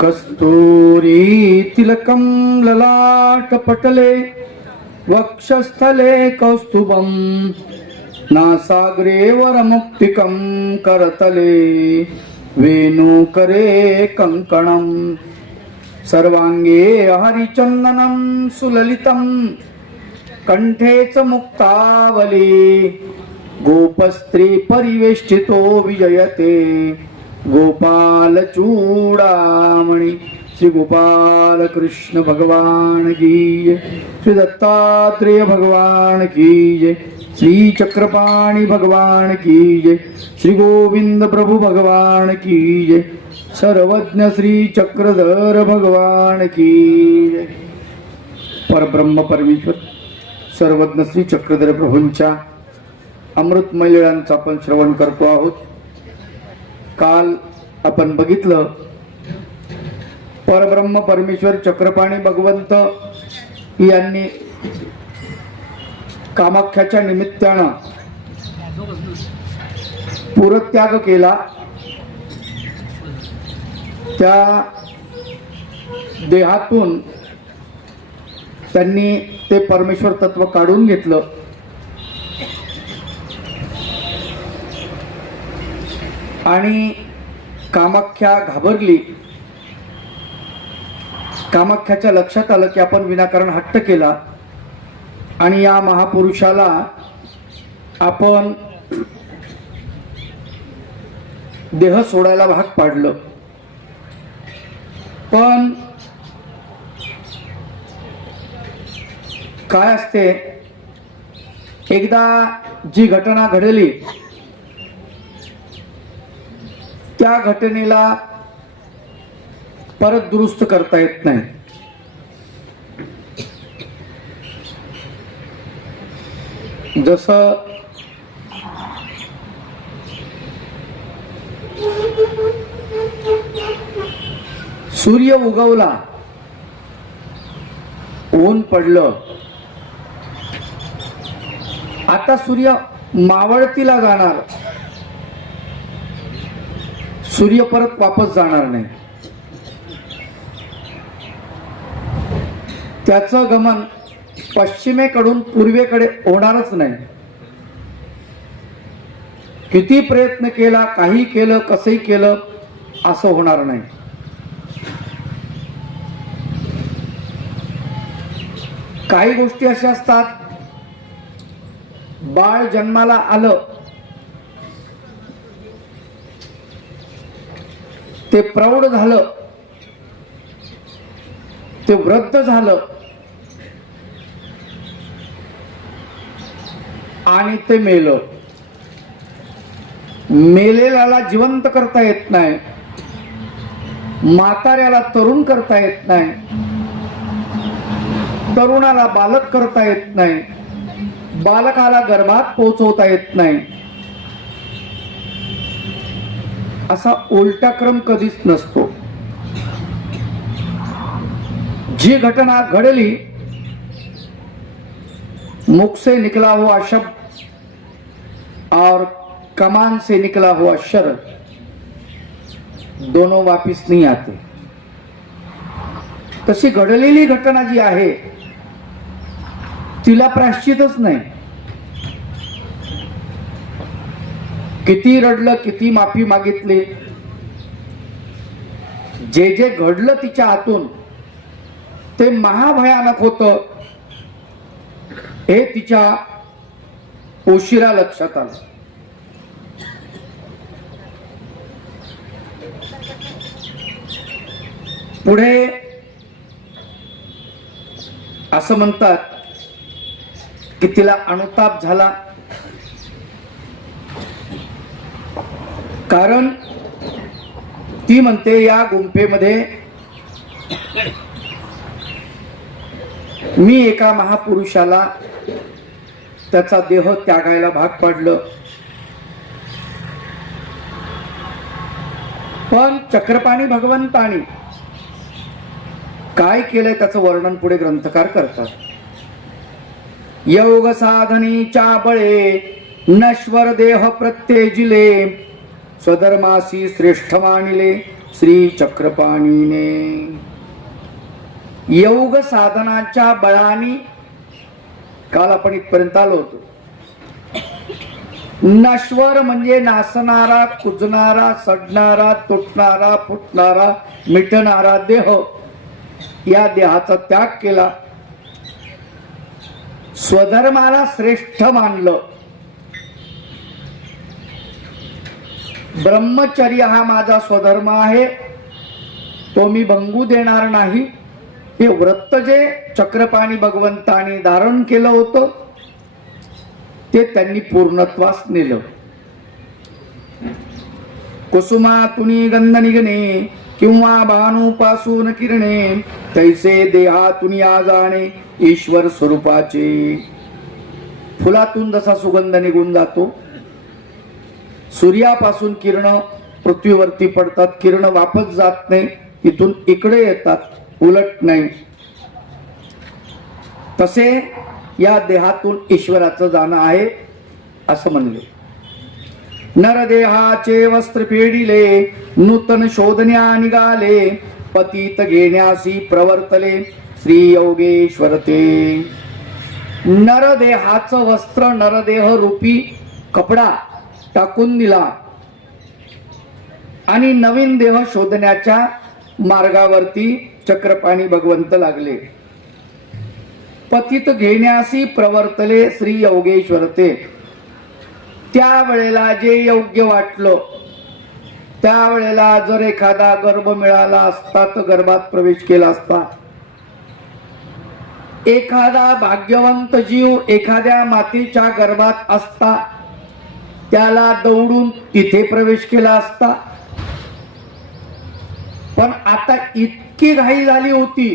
कस्तूरी तिलकं ललाटपटले वक्षस्थले कौस्तुभं नासाग्रे वरमुक्तिकं करतले वेणुकरे कंकणं सर्वांगे हरिचन्दनं सुललितं कंठे च मुक्तावली गोपस्त्री परिवेष्टितो विजयते गोपाल चूड़ामणि। श्री गोपाल कृष्ण भगवान की जय, श्री दत्तात्रेय भगवान की जय, श्री चक्रपाणी भगवान की जय, श्री गोविंद प्रभु भगवान की जय, सर्वज्ञ श्री चक्रधर भगवान की जय। परब्रह्म परमेश्वर सर्वज्ञ श्री चक्रधर प्रभूंच्या अमृतमय लीळांचं आपण श्रवण करतो आहोत। काल आपण बघितलं परब्रह्म परमेश्वर चक्रपाणी भगवंत यांनी कामाख्याच्या निमित्तानं पुरत्याग केला। त्या देहातून त्यांनी ते परमेश्वर तत्व काढून घेतलं आणि कामाख्या घाबरली। कामाख्याच्या लक्षात आलं की आपण विनाकारण हट्ट केला आणि या महापुरुषाला आपण देह सोडायला भाग पाडलं। पण काय असते, एकदा जी घटना घडली त्या घटनेला परत दुरुस्त करता येत नाही। जसं सूर्य उगवला, ऊन पडलं, आता सूर्य मावळतीला जाणार, सूर्य परत वापस जाणार नाही। त्याचं गमन पश्चिमेकडून पूर्वेकडे होणारच नाही। किती प्रयत्न केला, काही केलं, कसंही केलं, असं होणार नाही। काही गोष्टी अशा असतात, बाळ जन्माला आलं, ते प्रौढ झालं, ते वृद्ध झालं आणि ते मेलं। मेलेल्याला जिवंत करता येत नाही, म्हाताऱ्याला तरुण करता येत नाही, तरुणाला बालक करता येत नाही, बालकाला गर्भात पोहोचवता येत नाही। असा उलटा क्रम कधीच नसतो। जी घटना घडली, मुख से निकला हुआ शब्द और कमान से निकला हुआ शर दोनों वापिस नहीं आते। तशी घडलेली घटना जी आहे तिला प्रायश्चितच नाही। किती रडलं, किती माफी मागितली, जे जे घडलं तिच्या हातून ते महाभयानक होतं, हे तिच्या उशिरा लक्षात आलं। पुढे असं म्हणतात की तिला अनुताप झाला, कारण ती म्हणते या गुंफेमध्ये मी एका महापुरुषाला त्याचा देह त्यागायला भाग पाडलं, पण चक्रपाणी भगवंतानी काय केलंय त्याचं वर्णन पुढे ग्रंथकार करतात। योग साधनीच्या बळे नश्वर देह प्रत्येजिले स्वधर्मासी श्रेष्ठ मानिले श्री चक्रपाणीने. योग साधनाच्या बळाने काल आपण इथपर्यंत आलो होतो. नश्वर म्हणजे नासणारा, कुजणारा, सडणारा, तुटणारा, फुटणारा, मिटणारा देह, या देहाचा त्याग केला. स्वधर्माला श्रेष्ठ मानलं. ब्रह्मचर्य हा माझा स्वधर्म आहे, तो मी भंगू देणार नाही. हे व्रत जे चक्रपाणी भगवंतांनी धारण केलं होतं ते त्यांनी पूर्णत्वास नेलं. कुसुमातुनी गंध निघणे किंवा भानुपासून किरणे, तैसे देहातून या जाणे ईश्वर स्वरूपाचे. फुलातून जसा सुगंध निघून जातो, सूर्यापासून किरण पृथ्वीवरती पडतात, किरण वापस जात नाही, इथून इकडे येतात, उलट नाही, तसे या देहातून ईश्वराचं जाणं आहे असं म्हणले. नरदेहाचे वस्त्र फेडिले, नूतन शोधण्या निघाले, पतित घेण्यासी प्रवर्तले श्री योगेश्वर ते. नरदेहाचं वस्त्र, नरदेह रूपी कपडा टाकून दिला आणि नवीन देह शोधण्याच्या मार्गावरती चक्रपाणी भगवंत लागले. पतित घेण्यासी प्रवर्तले श्री योगेश्वर ते. त्यावेळेला जे योग्य वाटलं, त्यावेळेला जर एखादा गर्भ मिळाला असता तर गर्भात प्रवेश केला असता. एखादा भाग्यवंत जीव एखाद्या मातेच्या गर्भात असता, त्याला दौडून तिथे प्रवेश केला असता. पण आता इतकी घाई झाली होती,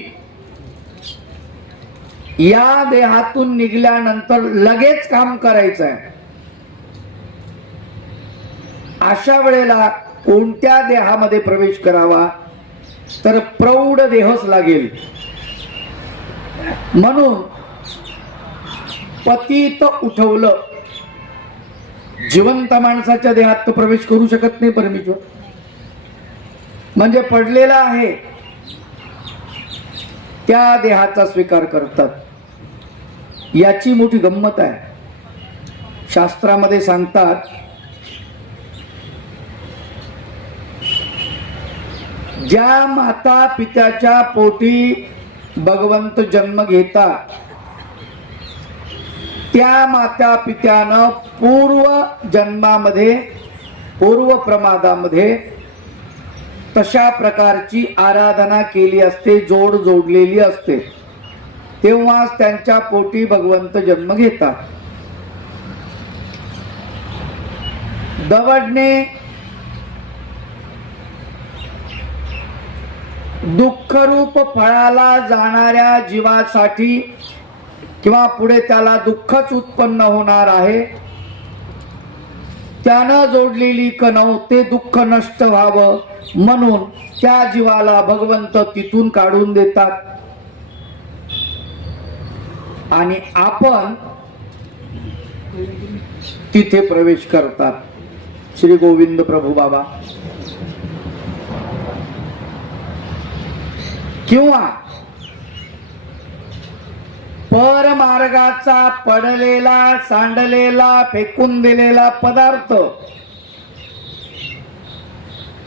या देहातून निघाल्यानंतर लगेच काम करायचं आहे. अशा वेळेला कोणत्या देहामध्ये प्रवेश करावा, तर प्रौढ देहच लागेल. म्हणून पतित उठवलं. जिवंत माणसाच्या देहात तो प्रवेश करू शकत नाही परमेश्वर, म्हणजे पडलेला आहे त्या देहाचा स्वीकार करतात. याची मोठी गंमत आहे. शास्त्रामध्ये सांगतात, ज्या माता पित्याच्या पोटी भगवंत जन्म घेतात, त्या माता पित्यानं पूर्व जन्मामध्ये, पूर्व प्रमादामध्ये तशा प्रकारची आराधना केली असते, जोड जोडलेली असते, तेव्हाच त्यांच्या पोटी भगवंत जन्म घेतात. दवडणे, दुःखरूप फळाला जाणाऱ्या जीवासाठी किंवा पुढे त्याला दुःखच उत्पन्न होणार आहे, त्यानं जोडलेली कणव ते दुःख नष्ट व्हावं म्हणून त्या जीवाला भगवंत तिथून काढून देतात आणि आपण तिथे प्रवेश करतात. श्री गोविंद प्रभू बाबा. किंवा परमार्गाचा पडलेला, सांडलेला, फेकून दिलेला पदार्थ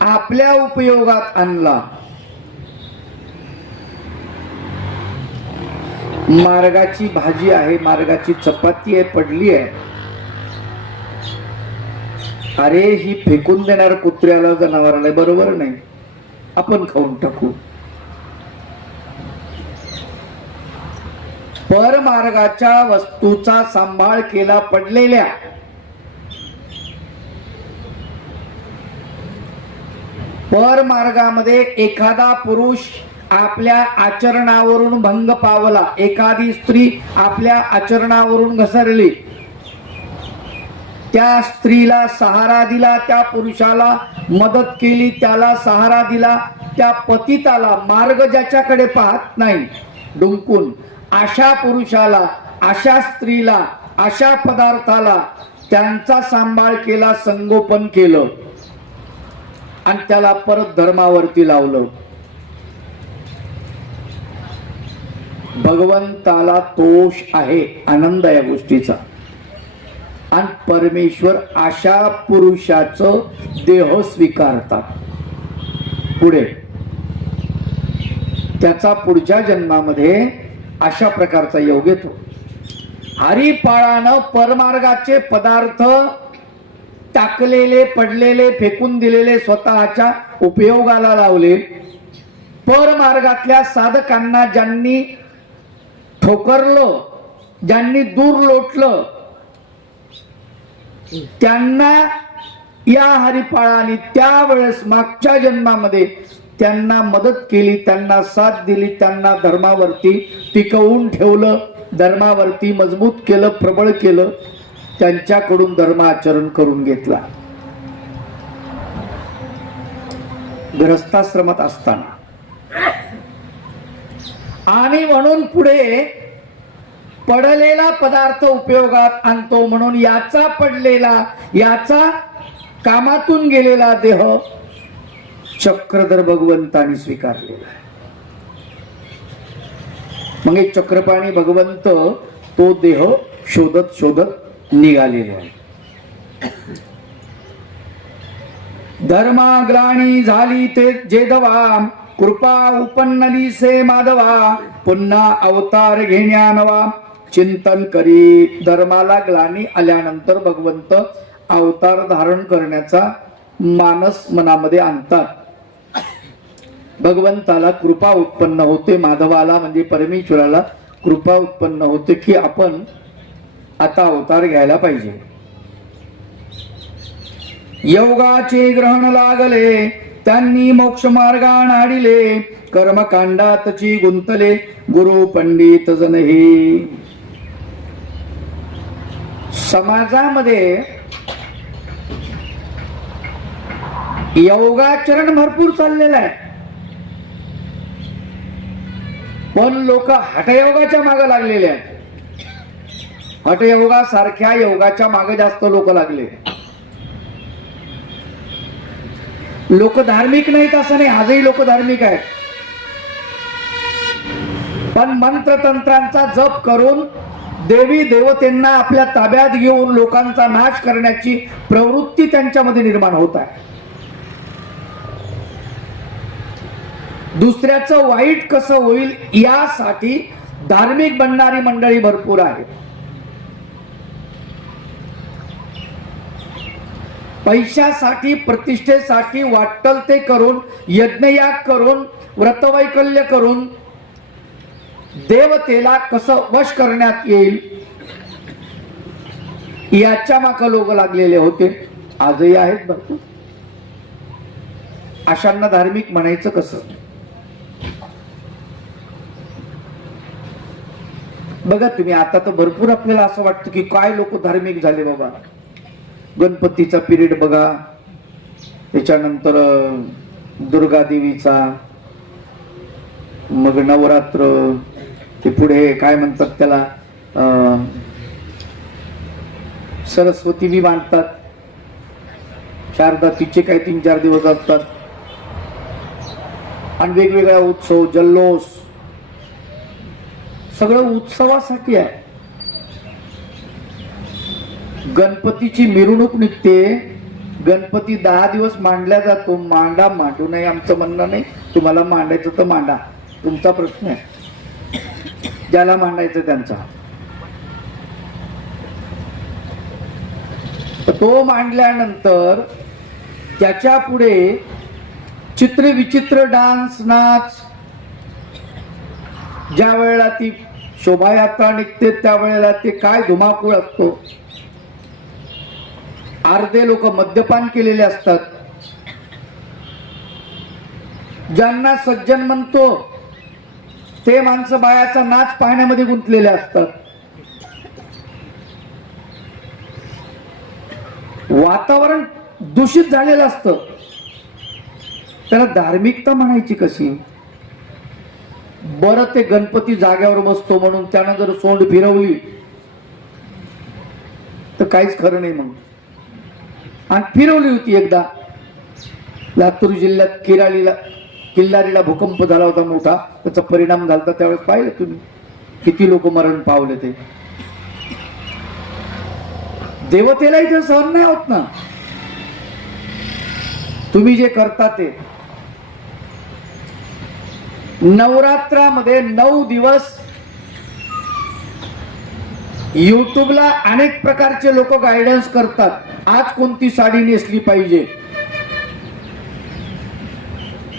आपल्या उपयोगात आणला. मार्गाची भाजी आहे, मार्गाची चपाती आहे, पडली आहे, अरे ही फेकून देणार कुत्र्याला, जनावराला बरोबर नाही, आपण खाऊन टाकू. परमार्गाच्या वस्तूचा सांभाळ केला पडलेल्या, परमार्गामध्ये एखादा पुरुष आपल्या आचरणावरून भंग पावला, एखादी स्त्री आपल्या आचरणावरून घसरली, त्या स्त्रीला सहारा दिला, त्या पुरुषाला मदत केली, त्याला सहारा दिला, त्या पतिताला, मार्ग ज्याच्याकडे पाहत नाही डुंकून, अशा पुरुषाला, अशा स्त्रीला, अशा पदार्थाला त्यांचा सांभाळ केला, संगोपन केलं, आणि त्याला परत धर्मावरती लावलं. भगवंताला तोष आहे, आनंद या गोष्टीचा. आणि परमेश्वर अशा पुरुषाचं देह स्वीकारतात. पुढे त्याचा पुढच्या जन्मामध्ये अशा प्रकारचा योग येतो. हरिपाळानं परमार्गाचे पदार्थ टाकलेले, पडलेले, फेकून दिलेले स्वतःच्या उपयोगाला लावले. परमार्गातल्या साधकांना ज्यांनी ठोकरलं, ज्यांनी दूर लोटलं, त्यांना या हरिपाळाने त्यावेळेस मागच्या जन्मामध्ये त्यांना मदत केली, त्यांना साथ दिली, त्यांना धर्मावरती टिकवून ठेवलं, धर्मावरती मजबूत केलं, प्रबळ केलं, त्यांच्याकडून धर्माचरण करून घेतला. गृहस्थाश्रमात असताना. आणि म्हणून पुढे पडलेला पदार्थ उपयोगात आणतो म्हणून याचा पडलेला, याचा कामातून गेलेला देह चक्रधर भगवंतांनी स्वीकारलेला आहे. मग एक चक्रपाणी भगवंत तो देह शोधत शोधत निघालेले आहे. धर्माग्लानी झाली ते जेधवा, कृपा उपन्नली से माधवा, पुन्हा अवतार घेण्या नवा, चिंतन करी. धर्माला ग्लानी आल्यानंतर भगवंत अवतार धारण करण्याचा मानस मनामध्ये आणतात. भगवंताला कृपा उत्पन्न होते, माधवाला म्हणजे परमेश्वराला कृपा उत्पन्न होते की आपण आता अवतार घ्यायला पाहिजे. योगाचे ग्रहण लागले, त्यांनी मोक्ष मार्गा नाडिले, कर्मकांडातची गुंतले, गुरु पंडित जन हे. समाजामध्ये योगाचरण भरपूर चाललेलं आहे, पण लोक हठयोगाच्या मागे लागलेले आहेत. हठयोगा सारख्या योगाच्या मागे जास्त लोक लागले. लोक धार्मिक नाहीत असं नाही, आजही लोक धार्मिक आहेत, पण मंत्रतंत्रांचा जप करून देवी देवतेंना आपल्या ताब्यात घेऊन लोकांचा नाश करण्याची प्रवृत्ती त्यांच्यामध्ये निर्माण होत आहे. दुसऱ्याचं वाईट कसं होईल यासाठी धार्मिक बनणारी मंडळी भरपूर आहेत. पैशासाठी, प्रतिष्ठेसाठी वाटल ते करून, यज्ञयाग करून, व्रतवैकल्य करून देवतेला कसं वश करण्यात येईल याच्या मागे लोक लागलेले होते, आजही आहेत भरपूर. अशांना धार्मिक म्हणायचं कसं? बघा तुम्ही, आता तर भरपूर आपल्याला असं वाटतं की काय लोक धार्मिक झाले बाबा. गणपतीचा पिरियड बघा, त्याच्यानंतर दुर्गा देवीचा, मग नवरात्र, ते पुढे काय म्हणतात त्याला, सरस्वती बी मांडतात, शारदा तिचे काही 3-4 दिवस असतात, आणि वेगवेगळ्या उत्सव, जल्लोष, सगळं उत्सवासाठी आहे. गणपतीची मिरवणूक निघते, गणपती 10 दिवस मांडला जातो. मांडा, मांडू नये आमचं म्हणणं नाही, तुम्हाला मांडायचं तर मांडा, तुमचा प्रश्न आहे, ज्याला मांडायचं त्यांचा. तो मांडल्यानंतर त्याच्या पुढे चित्र विचित्र डान्स, नाच, ज्या वेळेला ती शोभायात्रा निघते त्यावेळेला ते काय धुमाकूळ असतो. अर्धे लोक मद्यपान केलेले असतात. ज्यांना सज्जन म्हणतो ते माणसं बायाचा नाच पाहण्यामध्ये गुंतलेले असतात. वातावरण दूषित झालेलं असतं. त्याला धार्मिकता म्हणायची कशी? बरं, ते गणपती जाग्यावर बसतो म्हणून त्यानं जर सोंड फिरवली तर काहीच खरं नाही. मग आणि फिरवली होती एकदा, लातूर जिल्ह्यात किल्लारीला भूकंप झाला होता मोठा, त्याचा परिणाम झाला त्यावेळेस पाहिलं तुम्ही किती लोक मरण पावले. ते देवतेला इथे सहन नाही होत ना तुम्ही जे करता ते. नवरात्रामध्ये 9 दिवस युट्यूबला अनेक प्रकारचे लोक गायडन्स करतात. आज कोणती साडी नेसली पाहिजे,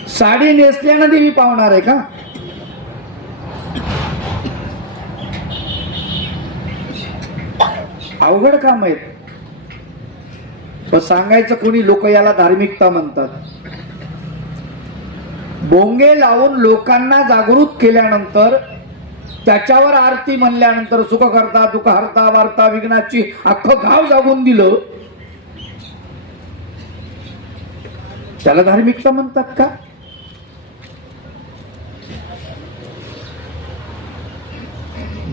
साडी नेसल्यानं देवी पावणार आहे का? अवघड काम आहे. पण सांगायचं कोणी, लोक याला धार्मिकता म्हणतात. बोंगे लावून लोकांना जागृत केल्यानंतर, त्याच्यावर आरती म्हणल्यानंतर, सुख करता दुःख हरता वार्ता विघ्नाची अख्खं गाव जागून दिलं, त्याला धार्मिकता म्हणतात का?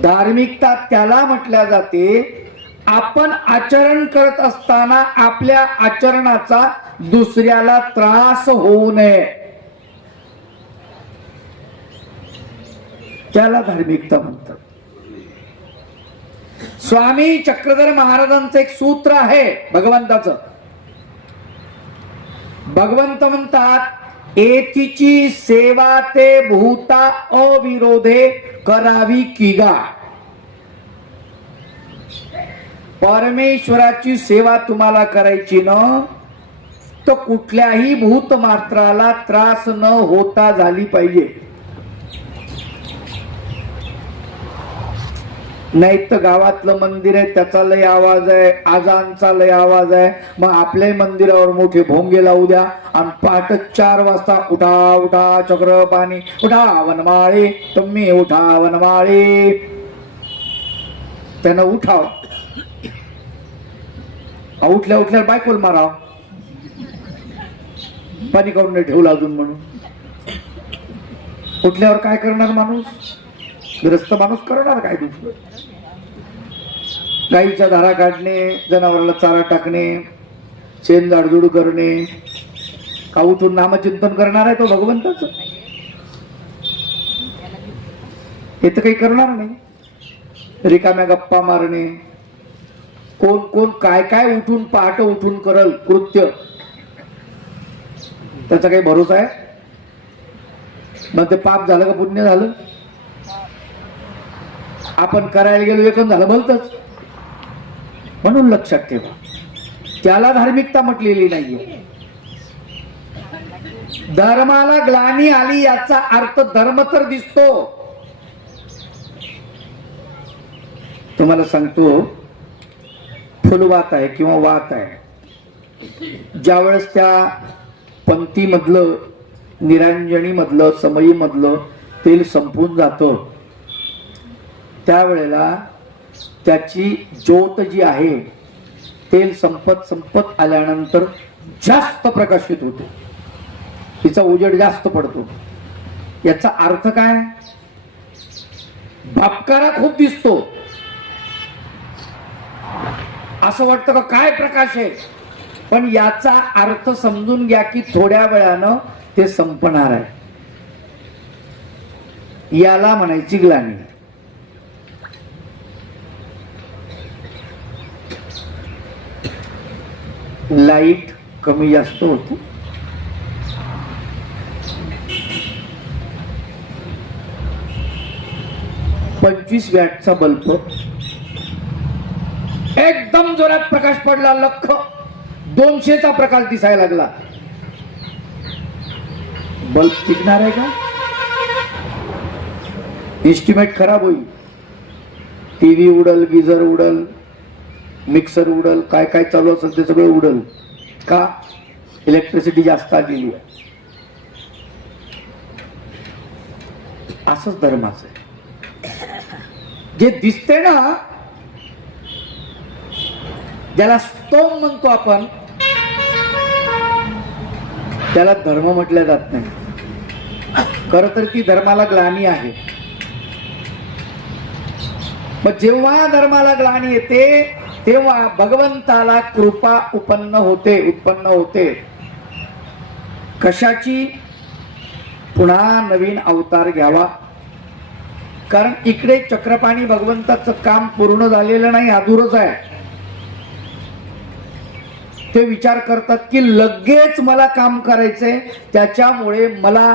धार्मिकता त्याला म्हटल्या जाते आपण आचरण करत असताना आपल्या आचरणाचा दुसऱ्याला त्रास होऊ नये, त्याला धार्मिकता म्हणतात. स्वामी चक्रधर महाराजांचं एक सूत्र आहे भगवंताचं. भगवंत म्हणतात, एकीची सेवा ते भूता अविरोधे करावी किगा. परमेश्वराची सेवा तुम्हाला करायची न तर कुठल्याही भूत मात्राला त्रास न होता झाली पाहिजे. नाही तर गावातलं मंदिर आहे त्याचा लय आवाज आहे, आजांचा लय आवाज आहे, मग आपल्या मंदिरावर मोठे भोंगे लावू द्या आणि पहाटे 4 वाजता उठा उठा चक्रपाणी, उठा वनमाळे, तुम्ही उठा वनमाळे. त्यानं उठाव, उठल्या उठल्या बायकोल माराव, पाणी काढून नाही ठेवलं अजून म्हणून. उठल्यावर काय करणार माणूस? ग्रस्त माणूस करणार काय दुसरं? गाईच्या धारा काढणे, जनावराला चारा टाकणे, शेण झाडझूड करणे, का उठून नामचिंतन करणार आहे तो भगवंताचं? हे तर काही करणार नाही. रिकाम्या गप्पा मारणे, कोण कोण काय काय उठून पहाट उठून करल कृत्य, त्याचा काही भरोसा आहे? मग ते पाप झालं का पुण्य झालं? आपण करायला गेलो एकूण झालं भलतच. म्हणून लक्षात ठेवा, त्याला धार्मिकता म्हटलेली नाहीये. धर्माला ग्लानी आली याचा अर्थ धर्म तर दिसतो. तुम्हाला सांगतो, फुलवात आहे किंवा वात आहे, ज्यावेळेस त्या पंक्तीमधलं, निरांजनी मधलं, समयी मधलं तेल संपून जातं, त्यावेळेला त्याची ज्योत जी आहे तेल संपत संपत आल्यानंतर जास्त प्रकाशित होते, तिचा उजेड जास्त पडतो. याचा अर्थ काय? बापकारा खूप दिसतो, असं वाटतं का काय प्रकाश आहे, पण याचा अर्थ समजून घ्या की थोड्या वेळानं ते संपणार आहे. याला म्हणायची ग्लानी. लाईट कमी जास्त होती, पंचवीस वॅटचा बल्ब एकदम जोरात प्रकाश पडला, लख 200चा प्रकाश दिसायला लागला. बल्ब टिकणार आहे का? इस्टिमेट खराब होईल. टीव्ही उडल, गिझर उडल, मिक्सर उडल, काय काय चालू असेल ते सगळं उडल. का? इलेक्ट्रिसिटी जास्त आलेली आहे. असंच धर्माचं आहे. जे दिसते ना, ज्याला स्तोम म्हणतो आपण, त्याला धर्म म्हटलं जात नाही. खर तर ती धर्माला ग्लानी आहे. मग जेव्हा धर्माला ग्लानी येते तेव्हा भगवंताला कृपा उत्पन्न होते. कशाची पुन्हा नवीन अवतार घ्यावा, कारण इकडे चक्रपाणी भगवंताचं काम पूर्ण झालेलं नाही, अधूरच आहे. ते विचार करतात की लगेच मला काम करायचंय, त्याच्यामुळे मला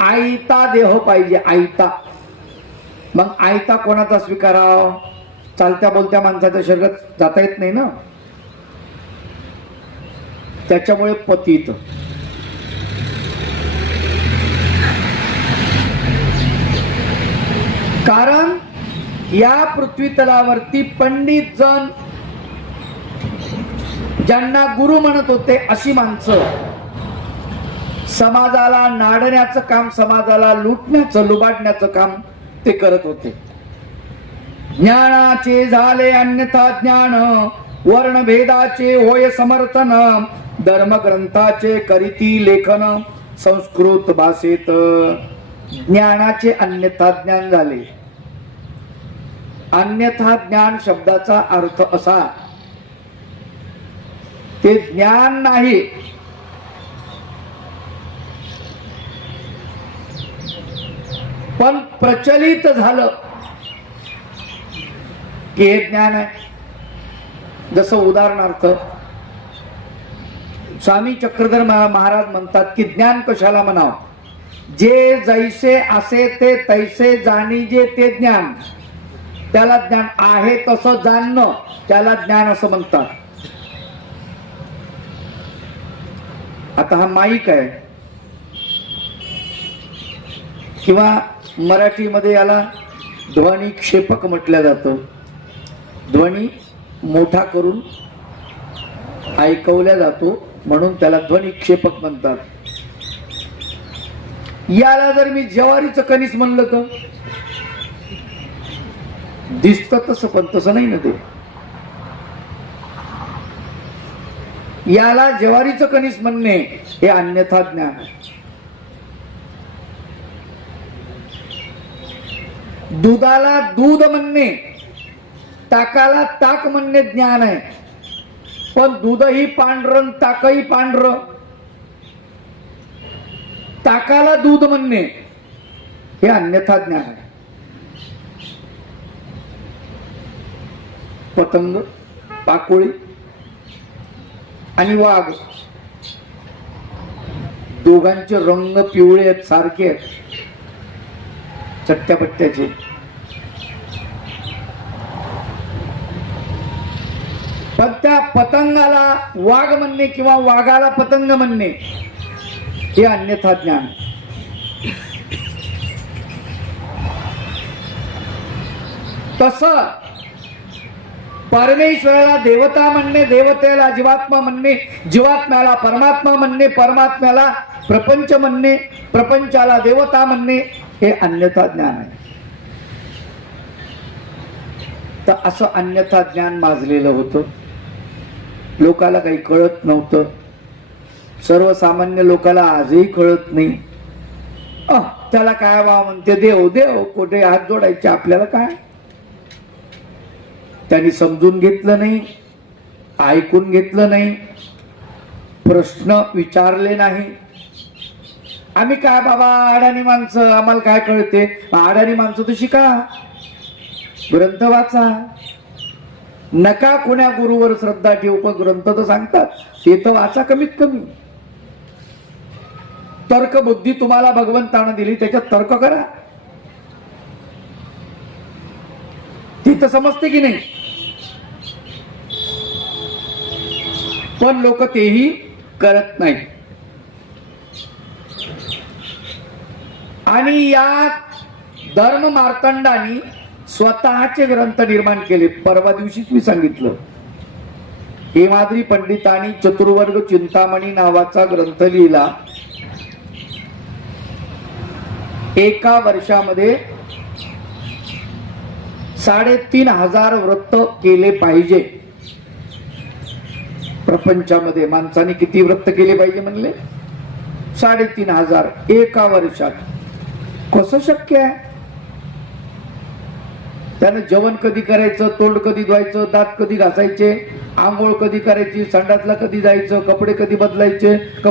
आयता देह पाहिजे, आयता. मग आयता कोणाचा स्वीकारावा? चालत्या बोलत्या माणसाच्या शरीरात जाता येत नाही ना, त्याच्यामुळे पतित. कारण या पृथ्वी तलावरती पंडित जन ज्यांना गुरु म्हणत होते अशी माणसं समाजाला नाडण्याचं काम, समाजाला लुटण्याचं, लुबाडण्याचं काम ते करत होते. ज्ञानाचे झाले अन्यथा ज्ञान, वर्णभेदाचे होय समर्थन, धर्मग्रंथाचे करीती लेखन, संस्कृत भाषेत. ज्ञानाचे अन्यथा ज्ञान झाले. अन्यथा ज्ञान शब्दाचा अर्थ असा, ते ज्ञान नाही, पण प्रचलित झालं की हे ज्ञान आहे. जसं उदाहरणार्थ स्वामी चक्रधर महाराज म्हणतात की ज्ञान कशाला म्हणावं, जे जैसे असे ते तैसे जाणीजे ते ज्ञान. त्याला ज्ञान आहे तसं जाणणं, त्याला ज्ञान असं म्हणतात. आता हा माईक आहे किंवा मराठीमध्ये याला ध्वनी क्षेपक म्हटलं जातं. ध्वनी मोठा करून ऐकवल्या जातो म्हणून त्याला ध्वनी क्षेपक म्हणतात. याला जर मी ज्वारीचं कणीस म्हणलं तर दिसतं तसं, पण तसं नाही ना ते. याला ज्वारीचं कणीस म्हणणे हे अन्यथा ज्ञान आहे. दुधाला दूध म्हणणे, ताकाला ताक म्हणणे ज्ञान आहे. पण दूधही पांढरं, ताकही पांढरं. ताकाला दूध म्हणणे हे अन्यथा ज्ञान आहे. पतंग, पाकोळी आणि वाघ दोघांचे रंग पिवळे आहेत, सारखे आहेत, चट्ट्यापट्ट्याचे. पण त्या पतंगाला वाघ म्हणणे किंवा वाघाला पतंग म्हणणे हे अन्यथा ज्ञान. तस परमेश्वराला देवता म्हणणे, देवतेला जीवात्मा म्हणणे, जीवात्म्याला परमात्मा म्हणणे, परमात्म्याला प्रपंच म्हणणे, प्रपंचाला देवता म्हणणे हे अन्यथा ज्ञान आहे. तर असं अन्यथा ज्ञान माजलेलं होतं. लोकाला काही कळत नव्हतं. सर्वसामान्य लोकाला आजही कळत नाही. त्याला काय वा म्हणते, देव देव, कुठे हात जोडायचे, आपल्याला काय. त्यांनी समजून घेतलं नाही, ऐकून घेतलं नाही, प्रश्न विचारले नाही. आम्ही काय बाबा अडाणी माणसं, आम्हाला काय कळते. अडाणी माणसं तर शिका, ग्रंथ वाचा. नका कोण्या गुरुवर श्रद्धा ठेवू, पण ग्रंथ तर सांगतात ते तर वाचा कमीत कमी. तर्क बुद्धी तुम्हाला भगवंतानं दिली, त्याच्यात तर्क करा. ती तर समजते की नाही. पण लोक तेही करत नाही. आणि या धर्म मार्तंडाने स्वतःचे ग्रंथ निर्माण केले. परवा दिवशीच मी सांगितलं, हेमाद्री पंडितांनी चतुर्वर्ग चिंतामणी नावाचा ग्रंथ लिहिला. एका वर्षामध्ये 3,500 व्रत केले पाहिजे. प्रपंचामध्ये माणसाने किती व्रत केले पाहिजे म्हणले? 3,500 एका वर्षात. कसं शक्य आहे? त्यानं जेवण कधी करायचं, तोंड कधी धुवायचं, दात कधी घासायचे, आंघोळ कधी करायची, संडासला कधी जायचं, कपडे कधी बदलायचे, कपडे